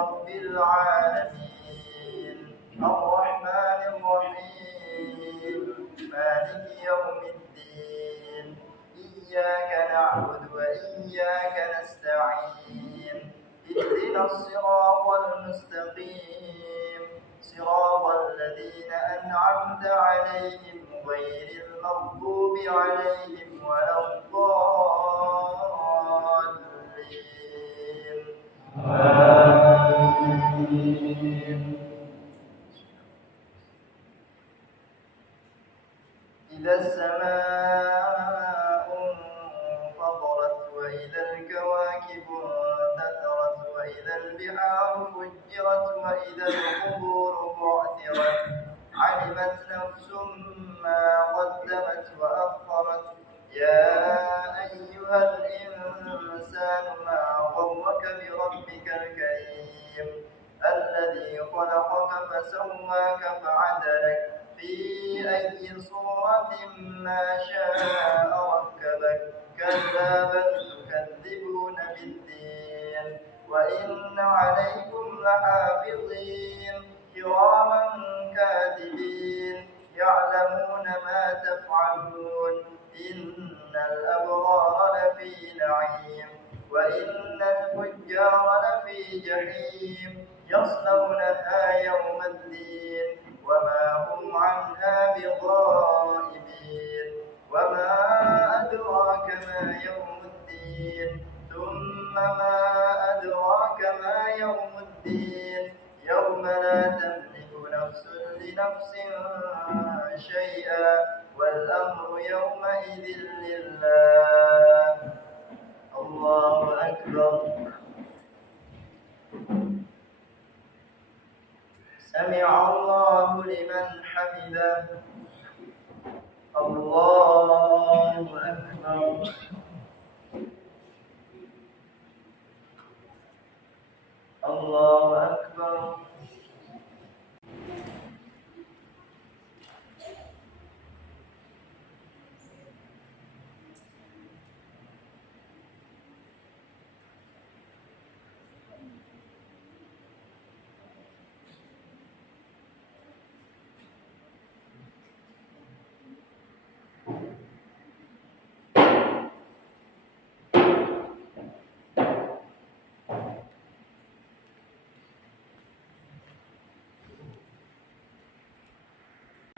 رب العالمين الرحمن الرحيم مالك يوم الدين إياك نعبد وإياك نستعين اهدنا الصراط المستقيم صراط الذين أنعمت عليهم غير المغضوب عليهم ولا الضالين آمين. إذا السماء انفطرت وإذا الكواكب انتثرت وإذا البحار فجرت وإذا القبور بعثرت علمت نفس ما قدمت وأخرت يا أيها الإنسان ما غرك بربك الكريم الذي خلقك فسواك فعدلك في أي صورة ما شاء ركبك كلا بل تكذبون بالدين وإن عليكم لحافظين كراما كاتبين يعلمون ما تفعلون إن الأبرار لفي نعيم وإن الفجار لفي جحيم يصلونها يوم الدين وما هم عنها بغائبين وما أدراك ما يوم الدين ثم ما أدراك ما يوم الدين يوم لا تملك نفس لنفس شيئا والأمر يومئذ لله الله أكبر سمع الله لمن حمده الله أكبر الله أكبر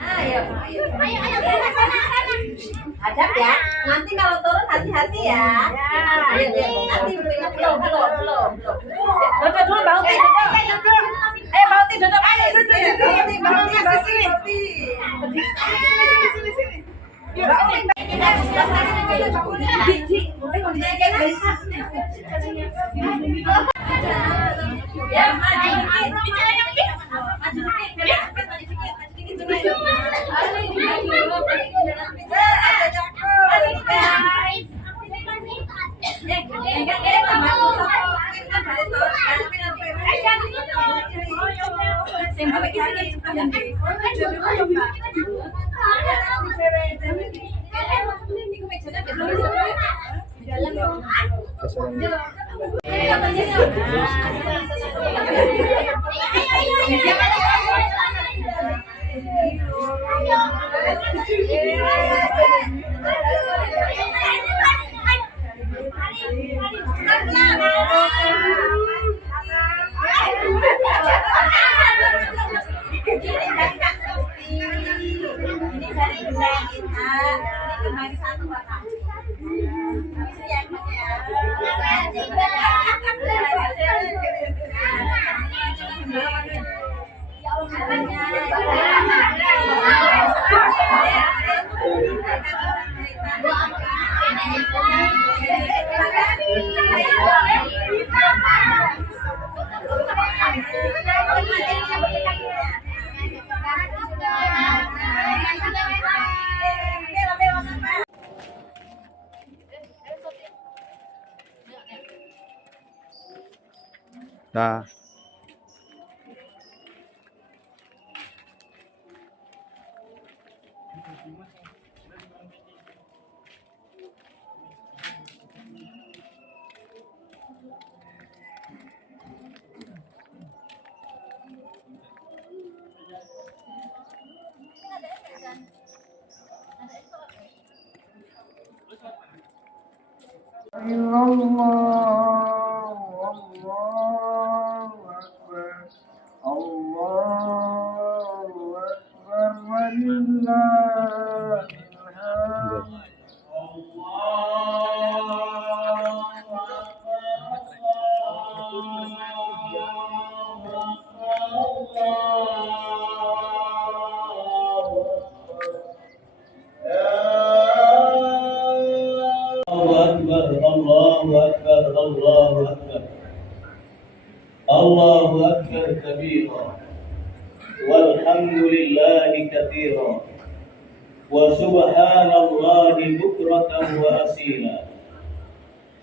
Ayo, sana. Hadap ya. Nanti kalau turun hati-hati ya. Ayo, nanti belum. Duduk dulu, Bauti. Bauti duduk aja. Bauti sini. Ya, Nah, الله أكبر كبيرا والحمد لله كثيرا وسبحان الله بكرة وأصيلا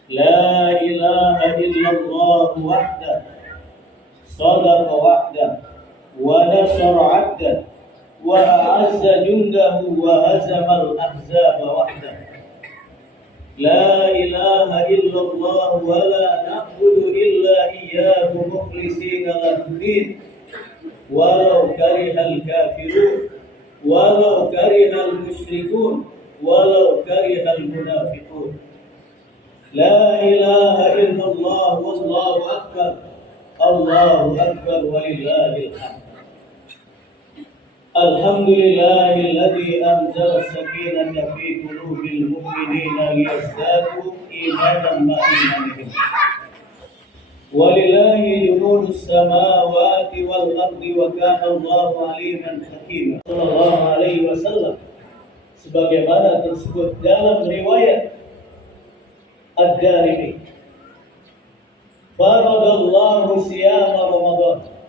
لا إله إلا الله وحده صدق وحده ونصر عبده وأعز جنده وهزم الأحزاب وحده لا إله إلا الله ولا نعبد إلا إياه مخلصين له الدين ولو كره الكافرون ولو كره المشركون ولو كره المنافقون لا إله إلا الله والله أكبر الله أكبر ولله الحمد الحمد لله الذي أنزل السكينة في قلوب المؤمنين ليزدادوا إيمانا مع إيمانهم ولله جنود السماوات والأرض وكان الله عليما حكيما صلى الله عليه wasallam sebagaimana tersebut dalam riwayat Ad-Darimi faradallahu siyama Ramadan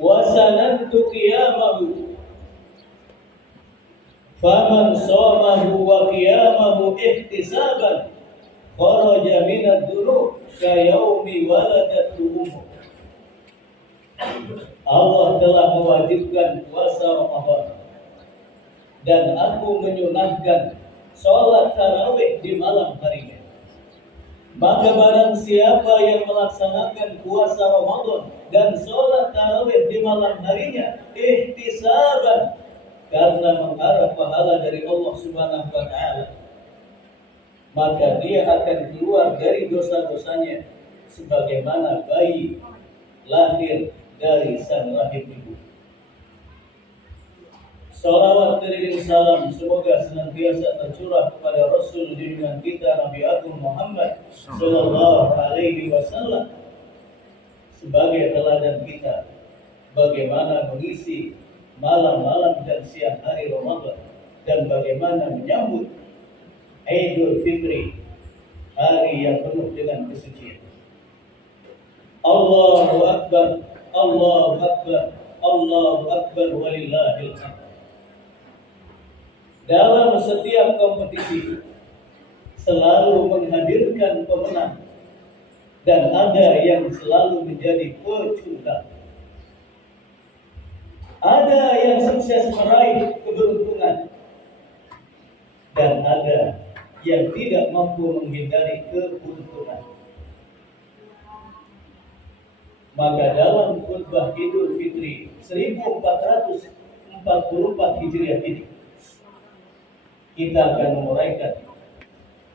وسننت قيامه فمن صامه وقيامه احتسابا خرج من الذنوب كيوم ولدته أمه. Allah telah mewajibkan puasa Ramadan dan aku menyunahkan sholat tarawih di malam harinya. Maka barang siapa yang melaksanakan puasa Ramadan dan sholat tarawih di malam harinya ihtisaban karena mengharap pahala dari Allah Subhanahu wa taala, maka dia akan keluar dari dosa-dosanya sebagaimana bayi lahir dari sang rahim ibu. Salawat dan salam semoga senantiasa tercurah kepada Rasul junjungan kita Nabi Agung Muhammad sallallahu alaihi wasallam sebagai teladan kita bagaimana mengisi malam-malam dan siang hari Ramadan dan bagaimana menyambut Idul Fitri, hari yang penuh dengan kesucian. Allahu Akbar, Allahu Akbar, Allahu Akbar walillahil hamd. Dalam setiap kompetisi selalu menghadirkan pemenang dan ada yang selalu menjadi pecundang. Ada yang sukses meraih keberuntungan dan ada yang tidak mampu menghindari keberuntungan. Maka dalam khutbah Idul Fitri 1444 Hijriah ini kita akan menguraikan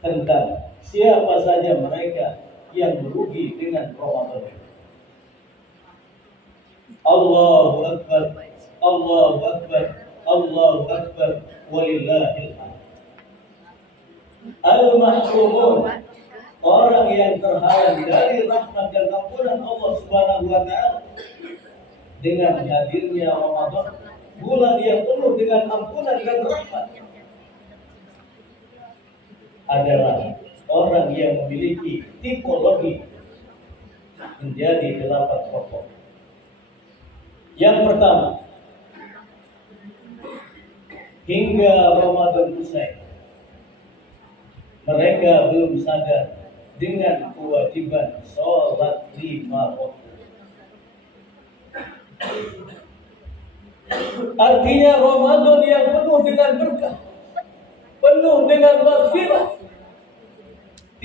tentang siapa saja mereka yang merugi dengan Ramadan. Allahu Akbar, Allahu Akbar, Allahu Akbar, walillahil hamd. Al-mahrumun, orang yang terhalang dari rahmat dan ampunan Allah Subhanahu wa taala dengan hadirnya Ramadan, bulan yang penuh dengan ampunan dan rahmat, adalah orang yang memiliki tipologi menjadi 8 pokok. Yang pertama, hingga Ramadan usai, mereka belum sadar dengan kewajiban sholat 5 waktu. Artinya Ramadan yang penuh dengan berkah, penuh dengan maghfirah,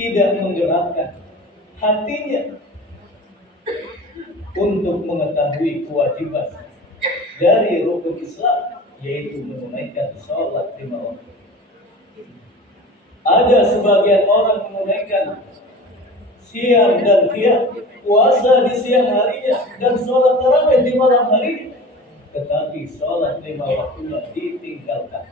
tidak menggerakkan hatinya untuk mengetahui kewajiban dari rukun Islam, yaitu menunaikan sholat 5 waktu. Ada sebagian orang menunaikan siang dan qiyam, puasa di siang harinya dan sholat tarawih di malam harinya, tetapi sholat 5 waktunya ditinggalkan.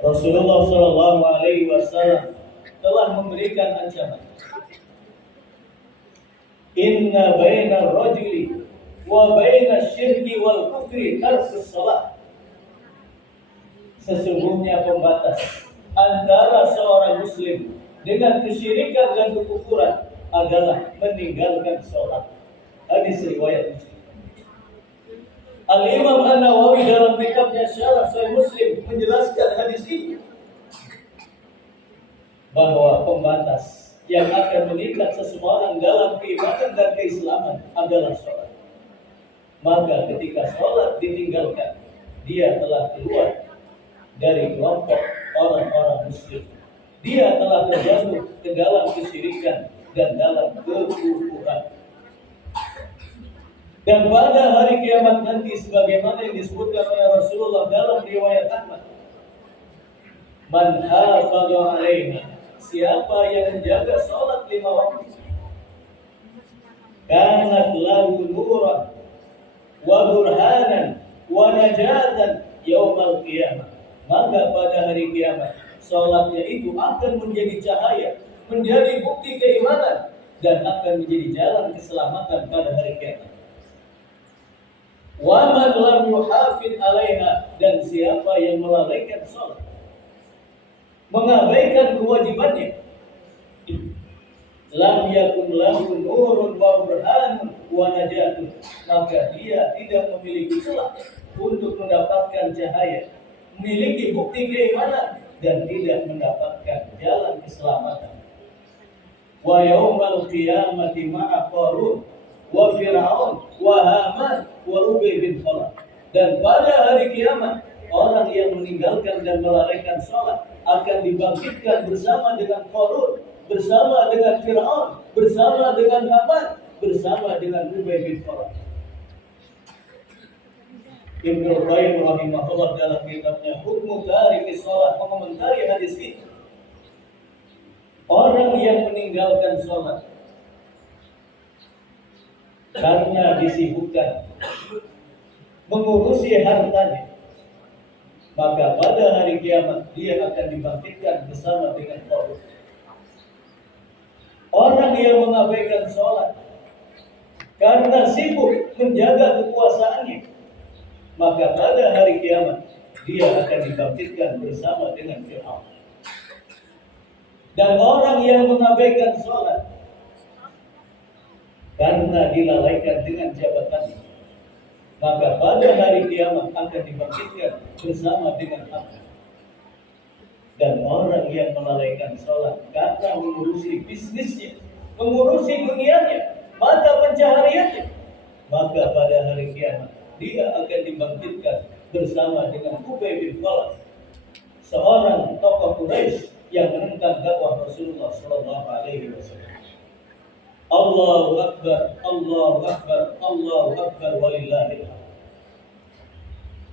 Rasulullah Shallallahu Alaihi Wasallam telah memberikan ancaman. Inna baina rajuli wa baina syirki wal kufri tarkus sholat. Sesungguhnya pembatas antara seorang muslim dengan kesyirikan dan kekufuran adalah meninggalkan sholat. Hadis riwayat Muslim. Al-Imam An-Nawawi dalam kitabnya Syarah Sahih Muslim menjelaskan hadis ini bahwa pembatas yang akan mengikat seseorang dalam keimanan dan keislaman adalah sholat. Maka ketika sholat ditinggalkan, dia telah keluar dari kelompok orang-orang muslim. Dia telah terjatuh ke dalam kesyirikan dan dalam kekufuran. Dan pada hari kiamat nanti, sebagaimana yang disebutkan oleh Rasulullah dalam riwayat Ahmad, man hafadha alaiha, siapa yang menjaga sholat 5 waktu, kanat lahu nuran wa burhanan wa najatan yaumal qiyamah, maka pada hari kiamat sholatnya itu akan menjadi cahaya, menjadi bukti keimanan, dan akan menjadi jalan keselamatan pada hari kiamat. Wa man lam yuhafid 'alaiha, dan siapa yang melalaikan sholat, mengabaikan kewajibannya, lam yakun lahu nurun wa burhanun wa najatun, maka dia tidak memiliki celah untuk mendapatkan cahaya, memiliki bukti keimanan, dan tidak mendapatkan jalan keselamatan. Wa yaumal qiyamati ma'a Qarun wa Fir'aun wa Haman wa Ubay bin Khalaf, dan pada hari kiamat orang yang meninggalkan dan melalaikan sholat akan dibangkitkan bersama dengan Qarun, bersama dengan Fir'aun, bersama dengan Haman, bersama dengan Ubay bin Khalaf. Ibnu Qayyim rahimahullah dalam kitabnya Hukmu Tariki Sholat mengomentari hadis ini. Orang yang meninggalkan sholat karena disibukkan mengurusi hartanya, maka pada hari kiamat dia akan dibangkitkan bersama dengan Qarun. Orang yang mengabaikan sholat karena sibuk menjaga kekuasaannya, maka pada hari kiamat dia akan dibangkitkan bersama dengan Fir'aun. Dan orang yang mengabaikan sholat karena dilalaikan dengan jabatannya, maka pada hari kiamat akan dibangkitkan bersama dengan Haman. Dan orang yang melalaikan sholat karena mengurusi bisnisnya, mengurusi dunianya, mata pencahariannya, maka pada hari kiamat dia akan dibangkitkan bersama dengan Ubay bin Khalaf, seorang tokoh Quraisy yang menentang dakwah Rasulullah Sallallahu Alaihi Wasallam. Allahu Akbar, Allahu Akbar, Allahu Akbar, walillahil hamd.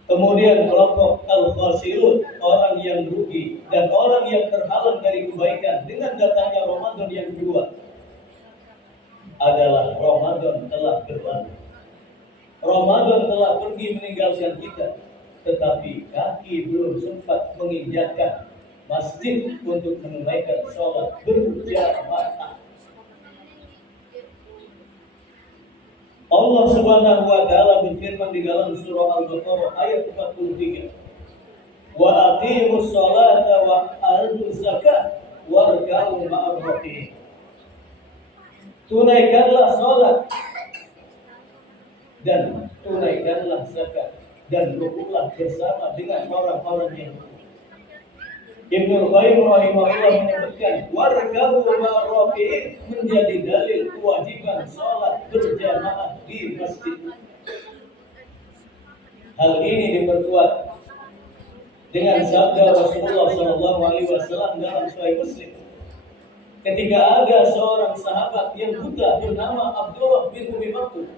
Kemudian kelompok al-khasirun, orang yang rugi dan orang yang terhalang dari kebaikan dengan datangnya Ramadan yang kedua adalah Ramadan telah berlalu. Ramadan telah pergi meninggalkan kita, tetapi kaki belum sempat menginjakkan masjid untuk menunaikan sholat berjamaah. Allah Subhanahu wa taala berfirman di dalam surah Al-Baqarah ayat 43. Wa aqimus sholata wa atuz zakah warka'u ma'ar raki'in. Tunaikanlah sholat dan tunaikanlah zakat dan rukuklah bersama dengan orang-orang yang rukuk. Ibnu Qayyim rahimahullah menyebutkan warka'u ma'ar raki'in menjadi dalil kewajiban sholat berjamaah di masjid. Hal ini diperkuat dengan sabda Rasulullah SAW dalam Sahih Muslim. Ketika ada seorang sahabat yang buta bernama Abdullah bin Umi Maktum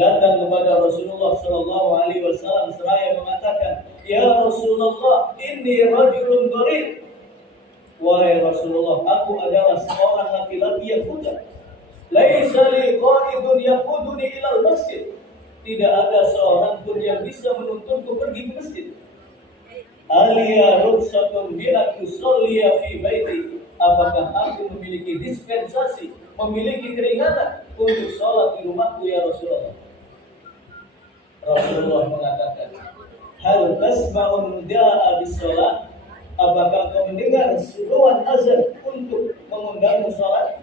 datang kepada Rasulullah SAW seraya mengatakan, "Ya Rasulullah, inni rajulun gharib." Wahai Rasulullah, aku adalah seorang laki-laki yang buta. Laisa li qa'idun yaquduni ilal masjid. Tidak ada seorang pun yang bisa menuntunku pergi ke masjid. Aliya rukhsatun bi an usalliya fi baiti. Apakah aku memiliki dispensasi, memiliki keringanan untuk sholat di rumahku ya Rasulullah? Rasulullah mengatakan, "Hal tasma'un da'a bis sholat?" Apakah kau mendengar seruan azan untuk mengundangmu sholat?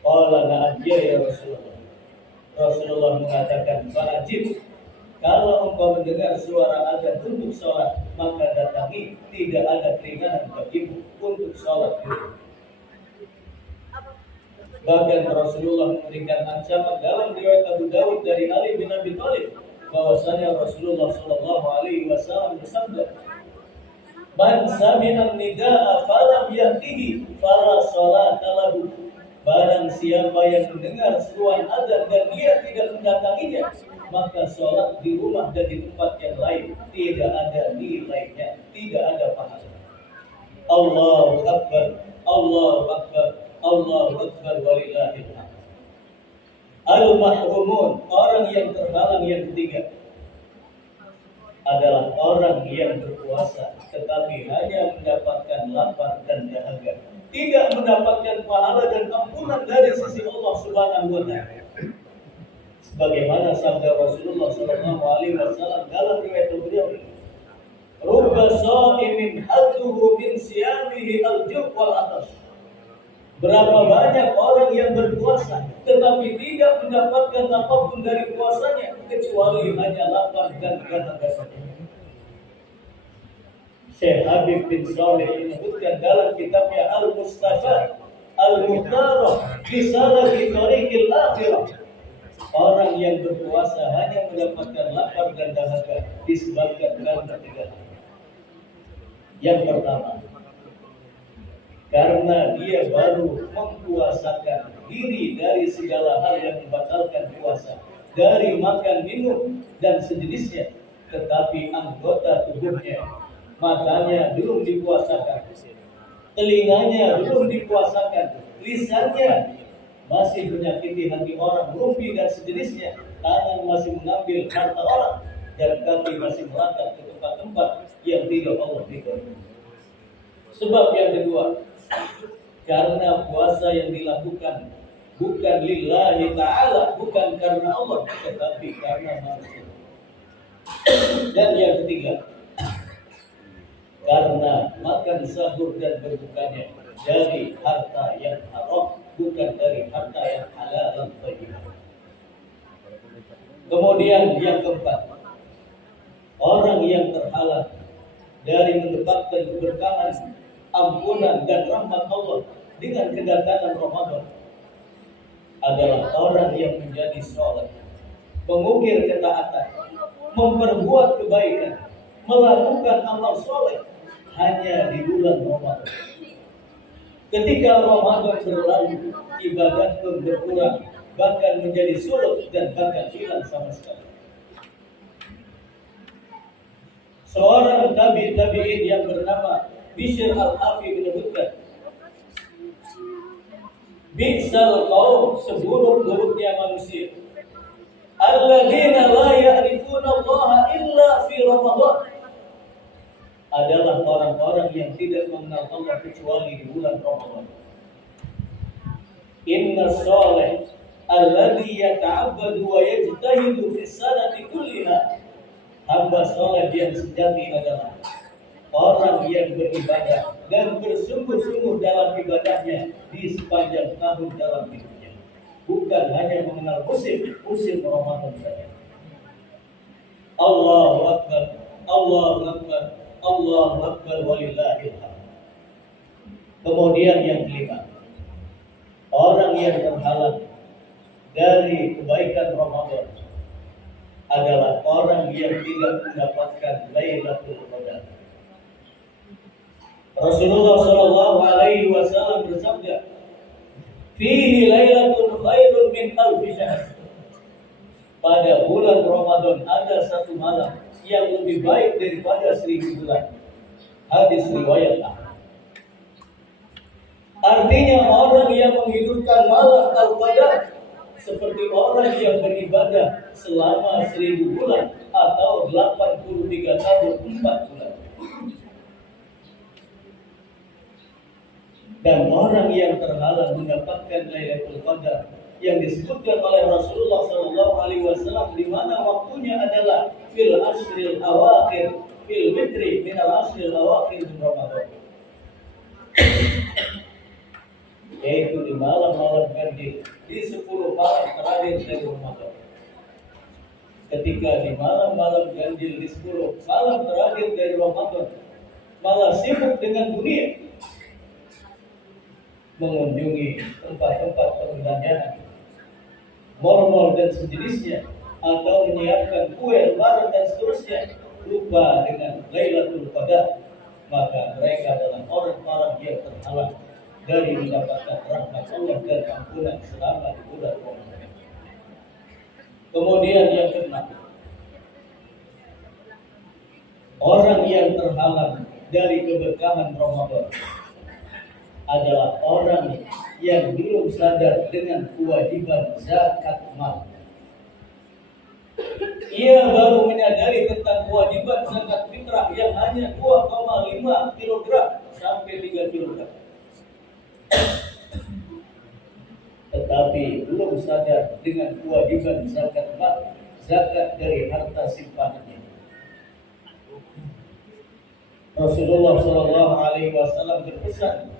Qala na'am ya Rasulullah. Rasulullah mengatakan, "Fa'ajib." Kalau engkau mendengar suara azan untuk sholat, maka datangi, tidak ada keringanan bagimu untuk sholat. Bahkan Rasulullah memberikan ancaman dalam riwayat Abu Dawud dari Ali bin Abi Thalib bahwasanya Rasulullah Shallallahu Alaihi Wasallam bersabda, "Man sami'a nidaa falam yatihi fala sholata lahu." Barang siapa yang mendengar seruan azan dan dia tidak mendatanginya, maka sholat di rumah dan di tempat yang lain tidak ada nilainya, tidak ada pahala. Allahu Akbar, Allahu Akbar, Allahu Akbar, walillahil hamd. Al-mahrumun, orang yang terhalang yang ketiga, adalah orang yang berpuasa tetapi hanya mendapatkan lapar dan dahaga, tidak mendapatkan pahala dan ampunan dari sisi Allah Subhanahu wa taala. Sebagaimana sabda Rasulullah sallallahu alaihi wasallam dalam riwayat beliau, "Rubba sha'imin hadduhu min siyamihi al-ju' wal 'atash." Berapa banyak orang yang berpuasa tetapi tidak mendapatkan apapun dari puasanya kecuali hanya lapar dan dahaga saja. Syekh Habib bin Saleh menyebutkan dalam kitabnya Al-Mustafa Al-Muhtarah Risalah fi Thariqil Akhirah, orang yang berpuasa hanya mendapatkan lapar dan dahaga disebabkan karena tiga hal. Yang pertama, karena dia baru mempuasakan diri dari segala hal yang membatalkan puasa, dari makan, minum, dan sejenisnya, tetapi anggota tubuhnya, matanya belum dipuasakan, telinganya belum dipuasakan, lisannya masih menyakiti hati orang, rumpi dan sejenisnya, tangan masih mengambil harta orang, dan kaki masih melangkah ke tempat-tempat yang tidak Allah ridhoi. Sebab yang kedua, karena puasa yang dilakukan bukan lillahi ta'ala, bukan karena Allah, tetapi karena manusia. Dan yang ketiga, karena makan sahur dan berbukanya dari harta yang haram, bukan dari harta yang halal dan thayyib. Kemudian yang keempat, orang yang terhalang dari mendapatkan keberkahan, ampunan dan rahmat Allah dengan kedatangan Ramadan adalah orang yang menjadi soleh, mengukir ketaatan, memperbuat kebaikan, melakukan amal soleh hanya di bulan Ramadan. Ketika Ramadan berlalu, ibadah pun berkurang, bahkan menjadi surut dan bahkan hilang sama sekali. Seorang tabi'in yang bernama Bishr al-Hafi menyebutkan, "Bi'sal qaum, seburuk-buruknya manusia, alladzina la ya'rifuna Allah illa fi Ramadan." Adalah orang-orang yang tidak mengenal Allah kecuali di bulan Ramadan. Inna sholih alladhi yata'abbadu wa yajtahidu fi sanati kulliha. Hamba soleh yang sejati adalah orang yang beribadah dan bersungguh-sungguh dalam ibadahnya di sepanjang tahun dalam hidupnya, bukan hanya mengenal musim Ramadan saja. Allahu Akbar, Allahu Akbar, Allahu Akbar, walillahil hamd. Kemudian yang kelima, orang yang terhalang dari kebaikan Ramadan adalah orang yang tidak mendapatkan Lailatul Qadar. Rasulullah Shallallahu Alaihi Wasallam bersabda, "Fihi Lailatul khairun min alfi syahr." Pada bulan Ramadan ada satu malam yang lebih baik daripada 1000 bulan. Hadis riwayat Ahmad. Artinya orang yang menghidupkan malam Al-Qadar seperti orang yang beribadah selama 1000 bulan atau 83 tahun 4 bulan. Dan orang yang terhalang mendapatkan Lailatul Qadar yang disebutkan oleh Rasulullah SAW, di mana waktunya adalah fil ashril awakhir fil witri min al ashril awakhir min Ramadan, yaitu di malam-malam ganjil, di 10 malam terakhir dari Ramadan. Ketika di malam-malam ganjil, di 10 malam terakhir dari Ramadan, malah sibuk dengan dunia, mengunjungi tempat-tempat perbelanjaan, mal-mal dan sejenisnya, atau menyiapkan kue, lebaran dan seterusnya, lupa dengan Lailatul Qadar, maka mereka adalah orang-orang yang terhalang dari mendapatkan rahmat Allah dan ampunan selama di bulan Ramadan. Kemudian yang keenam, orang yang terhalang dari keberkahan Ramadan adalah orang yang belum sadar dengan kewajiban zakat mal. Ia baru menyadari tentang kewajiban zakat fitrah yang hanya 2,5 kg sampai 3 kg. Tetapi belum sadar dengan kewajiban zakat mal, zakat dari harta simpanannya. Rasulullah SAW berpesan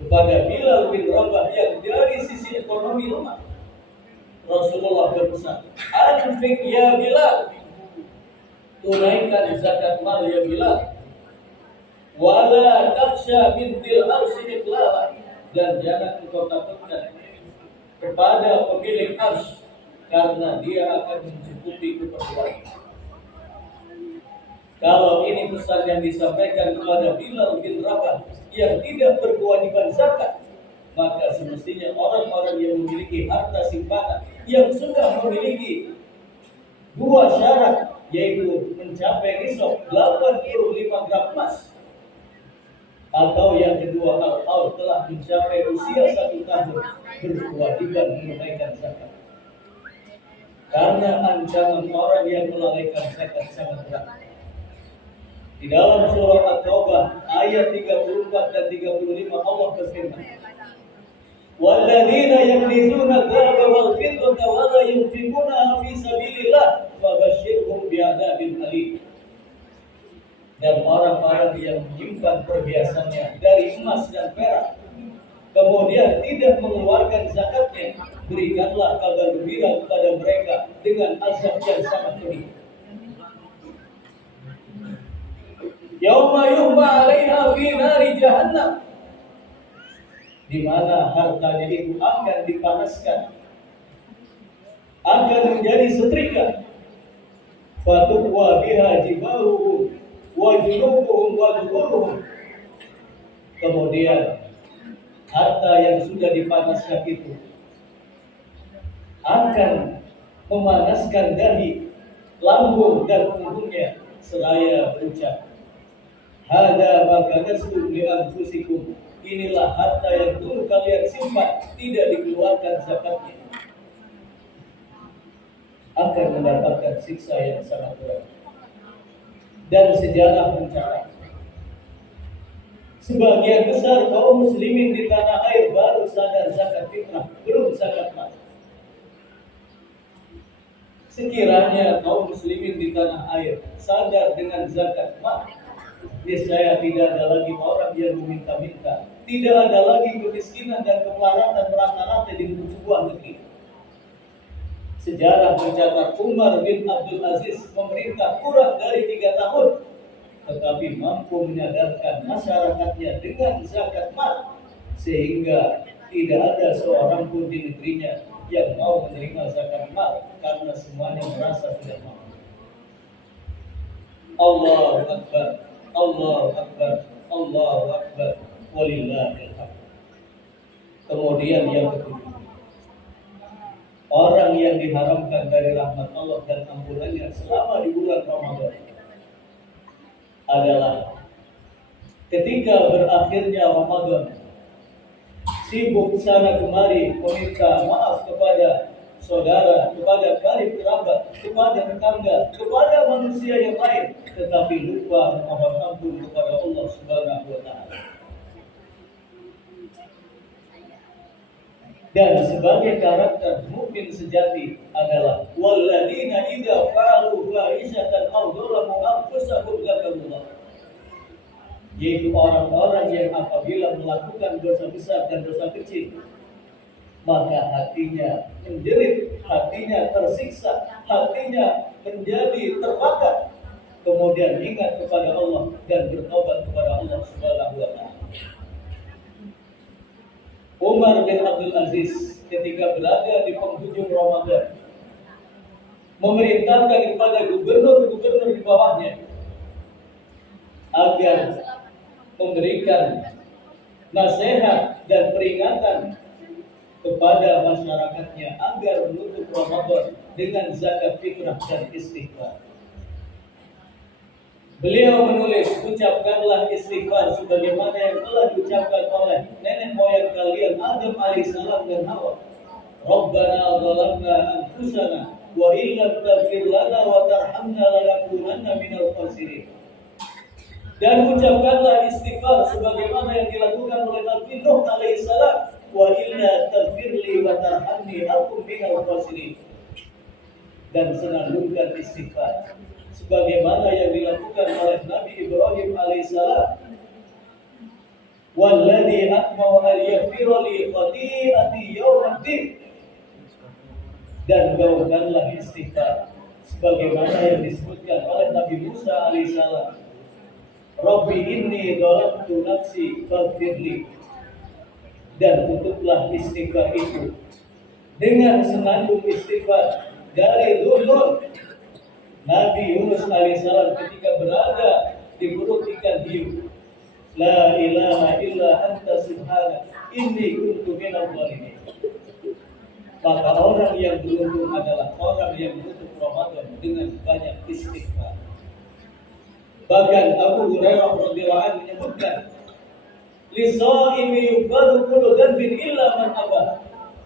kepada Bilal bin Rabah yang dari sisi ekonomi lemah. Rasulullah berpesan, "Anfik ya Bilal." Tunaikan zakat mal ya Bilal. Wala taksha bintil arsi iqlala. Dan jangan engkau takutkan kepada pemilik ars, karena dia akan mencukupi keperluan. Kalau ini pesan yang disampaikan kepada Bilal bin Rabah yang tidak berkewajiban zakat, maka semestinya orang-orang yang memiliki harta simpanan yang sudah memiliki 2 syarat, yaitu mencapai nisab 85 gram emas, atau yang kedua al-haul, telah mencapai usia 1 tahun, berkewajiban menunaikan zakat. Karena ancaman orang yang melalaikan zakat sangat berat. Di dalam surah At-Taubah ayat 34 dan 35 Allah berfirman, "Walladzina yaknizuna adh-dhahaba wal fiddata wa la yunfiqunaha fi sabilillah fabashshirhum bi'adzabin alim." Dan orang-orang yang menyimpan perhiasannya dari emas dan perak, kemudian tidak mengeluarkan zakatnya, berikanlah kabar gembira kepada mereka dengan azab yang sangat pedih. Yauma yuhma 'alaiha fi nari jahannam, di mana hartanya itu akan dipanaskan, akan menjadi setrika. Fatuqwa biha jibahuhum wa junubuhum wa dhuhuruhum. Kemudian harta yang sudah dipanaskan itu akan memanaskan dahi, lambung dan punggungnya, seraya berucap, "Hada ma kanaztum li anfusikum." Inilah harta yang dulu kalian simpan, tidak dikeluarkan zakatnya. Akan mendapatkan siksa yang sangat berat. Dan sejarah mencatat, sebagian besar kaum muslimin di tanah air baru sadar zakat fitrah, belum zakat mal. Sekiranya kaum muslimin di tanah air sadar dengan zakat mal, niscaya tidak ada lagi orang yang meminta-minta, tidak ada lagi kemiskinan dan kemelaratan merata-rata di sebuah negeri. Sejarah mencatat Umar bin Abdul Aziz memerintah kurang dari 3 tahun, tetapi mampu menyadarkan masyarakatnya dengan zakat mal, sehingga tidak ada seorang pun di negerinya yang mau menerima zakat mal karena semuanya merasa sudah mampu. Allahu Akbar, Allahu Akbar, Allahu Akbar, walillahil hamd. Kemudian yang kedua, orang yang diharamkan dari rahmat Allah dan ampunannya selama di bulan Ramadan adalah ketika berakhirnya Ramadan, sibuk sana kemari meminta maaf kepada saudara, kepada karib kerabat, kepada tetangga, kepada manusia yang lain, tetapi lupa memohon ampun kepada Allah Subhanahu wa taala. Dan sebagai karakter mukmin sejati adalah walladzina idza fa'alu fahishatan aw dzalamu anfusahum dzakarullah, yaitu orang-orang yang apabila melakukan dosa besar dan dosa kecil maka hatinya menjerit, hatinya tersiksa, hatinya menjadi terbakar, kemudian ingat kepada Allah dan bertobat kepada Allah Subhanahu wa taala. Umar bin Abdul Aziz ketika berada di penghujung Ramadan memerintahkan kepada gubernur-gubernur di bawahnya agar memberikan nasihat dan peringatan kepada masyarakatnya agar menutup Ramadan dengan zakat fitrah dan istighfar. Beliau menulis, ucapkanlah istighfar sebagaimana yang telah diucapkan oleh nenek moyang kalian Adam alaihissalam dan Hawa. Rabbana zalamna anfusana wa illam taghfir lana wa tarhamna lanakunanna minal khasirin. Dan ucapkanlah istighfar sebagaimana yang dilakukan oleh Nabi Nuh alaihissalam, wa illa taghfirli wa tarhamni akum minal khasirin. Dan senandungkan istighfar sebagaimana yang dilakukan oleh Nabi Ibrahim alaihissalam, walladzi atma'u an yaghfira li khati'ati yaumiddin. Dan gaungkanlah istighfar sebagaimana yang disebutkan oleh Nabi Musa alaihissalam, Rabbi inni dhalamtu nafsi faghfirli. Dan tutuplah istighfar itu dengan senandung istighfar dari Nun Nabi Yunus alaihissalam ketika berada di perut ikan hiu. La ilaha illa anta subhanak inni kuntu minadh dhalimin. Maka orang yang beruntung adalah orang yang menutup Ramadan dengan banyak istighfar. Bahkan Abu Hurairah radhiyallahu anhu menyebutkan, "Lisaimi yughfaru kullu dhanbin illa man abah."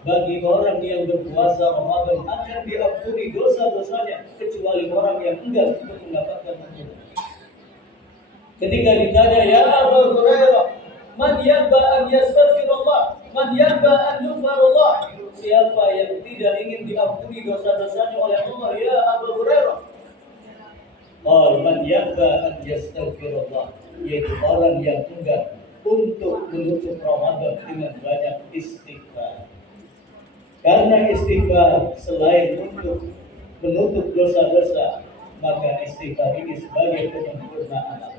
Bagi orang yang berpuasa Ramadan akan diampuni dosa-dosanya kecuali orang yang enggan untuk mendapatkan ampun. Ketika ditanya, ya Abu Hurairah, man yaba an yastaghfirullah, man yaba an yughfarullah, siapa yang tidak ingin diampuni dosa-dosanya oleh Allah ya Abu Hurairah? Man yaba an yastaghfirullah, yaitu orang yang enggan untuk menutup Ramadan dengan banyak istighfar. Karena istighfar selain untuk menutup dosa-dosa, maka istighfar ini sebagai penyempurnaan amal.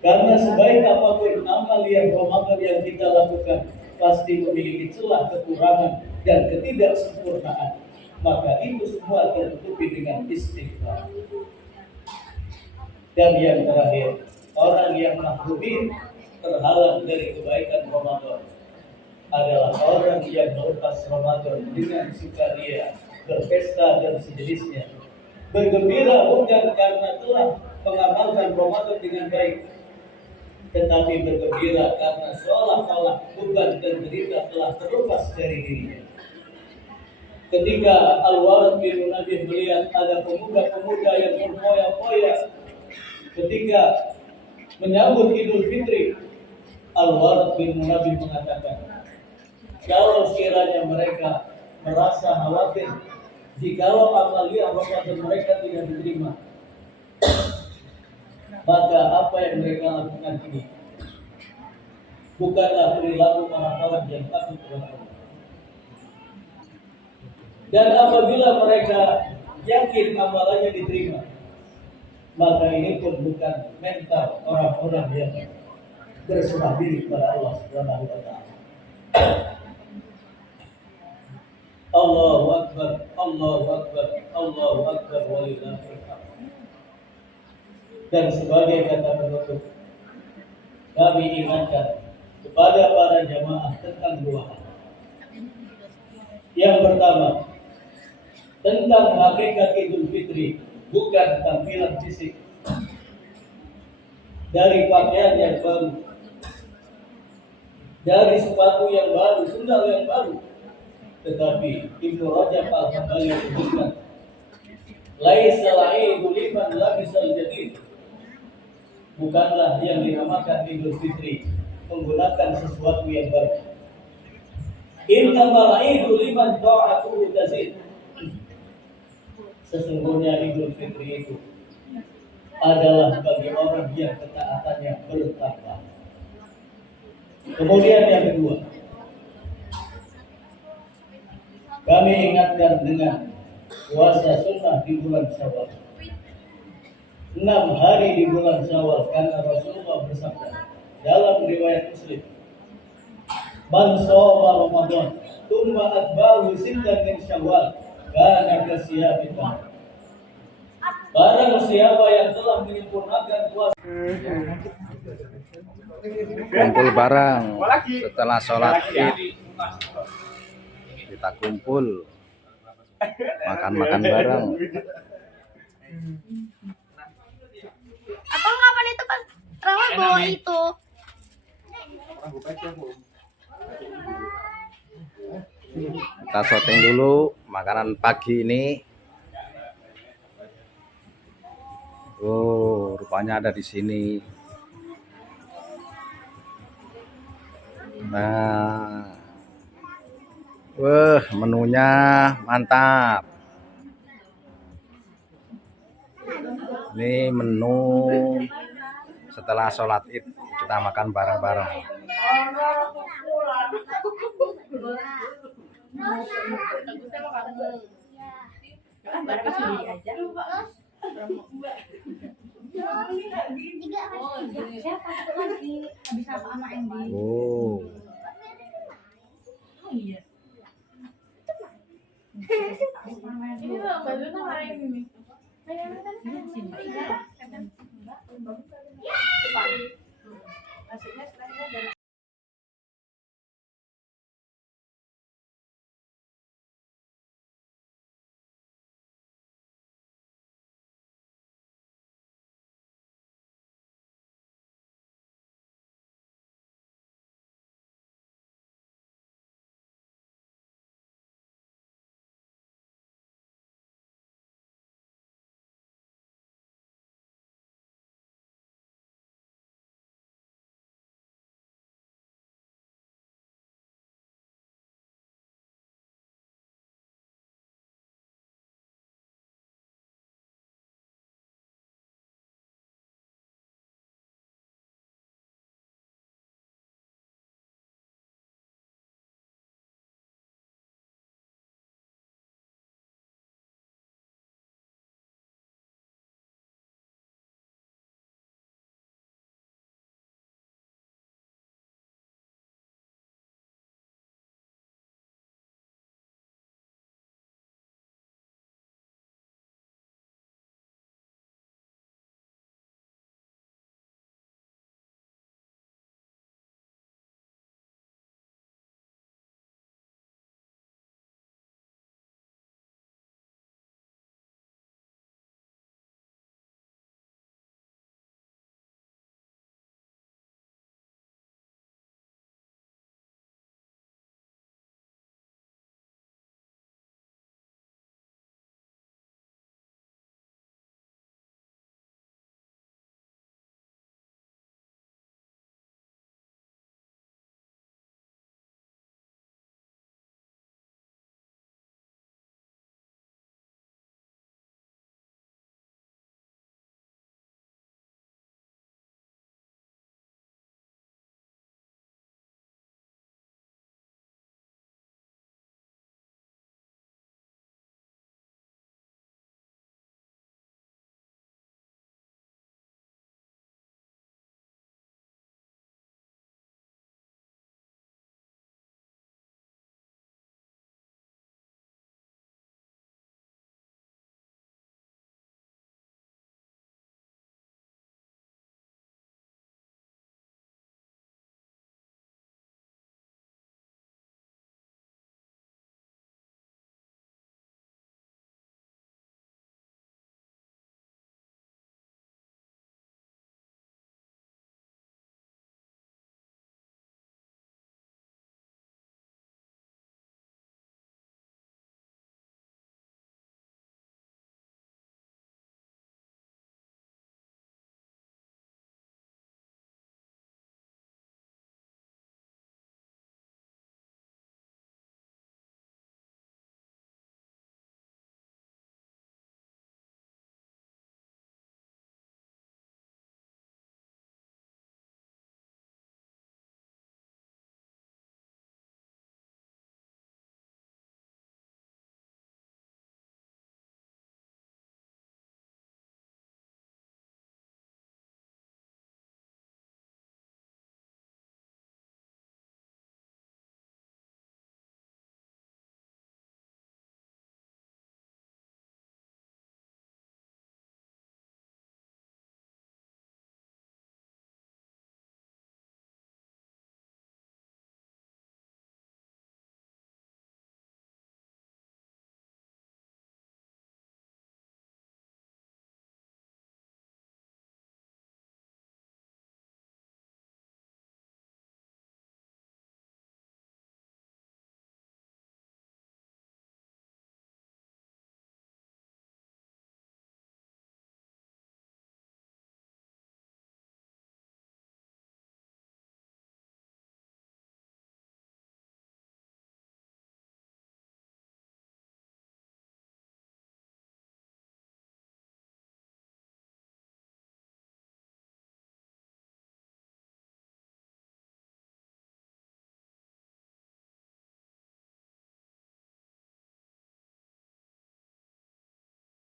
Karena sebaik apapun amal yang Ramadan yang kita lakukan pasti memiliki celah kekurangan dan ketidaksempurnaan, maka itu semua tertutupi dengan istighfar. Dan yang terakhir, orang yang mahrumin terhalang dari kebaikan Ramadan adalah orang yang melepas Ramadan dengan sukaria, berpesta dan sejenisnya. Bergembira bukan karena telah mengamalkan Ramadan dengan baik, tetapi bergembira karena seolah-olah beban dan derita telah terlepas dari dirinya. Ketika Al-Warad bin Munabih melihat ada pemuda-pemuda yang berfoya-foya ketika menyambut Idul Fitri, Al-Warad bin Munabih mengatakan, kalau sekiranya mereka merasa khawatir jikalau amalia Ramadan mereka tidak diterima, maka apa yang mereka lakukan ini bukanlah perilaku orang-orang yang takut kepada Allah. Dan apabila mereka yakin amalannya diterima, maka ini pun bukan mental orang-orang yang berserah diri kepada Allah Subhanahu wa taala. Allahu Akbar, Allahu Akbar, Allahu Akbar walillahil hamd. Dan sebagai kata penutup, kami ingatkan kepada para jamaah tentang dua hal. Yang pertama, tentang hakikat Idul Fitri, bukan tampilan fisik. Dari pakaian yang baru, dari sepatu yang baru, sendal yang baru. Tetapi Ibnu Rajab Al-Hambali menyebutkan, laisa al-Idu liman labisal jadid. Bukanlah yang dinamakan Idul Fitri menggunakan sesuatu yang baru. Innamal Idu liman ta'atuhu tazid. Sesungguhnya Idul Fitri itu adalah bagi orang yang ketaatannya bertambah. Kemudian yang kedua, kami ingatkan dengan puasa sunnah di bulan Syawal. 6 hari di bulan Syawal, karena Rasulullah bersabda dalam riwayat Muslim, man shoma Ramadan tsumma atba'ahu sittan min Syawal kana kasiyamil dahr. Barang siapa yang telah menyempurnakan puasa Kumpul bareng setelah sholat Id. Kita kumpul makan-makan bareng. Atau kapan itu pas Rahmat bawa itu? Kita syuting dulu makanan pagi ini. Oh, rupanya ada di sini. Nah, wah, menunya mantap. Ini menu setelah sholat Id, kita makan bareng-bareng. Oh. Ini loh, bajunya lain ini.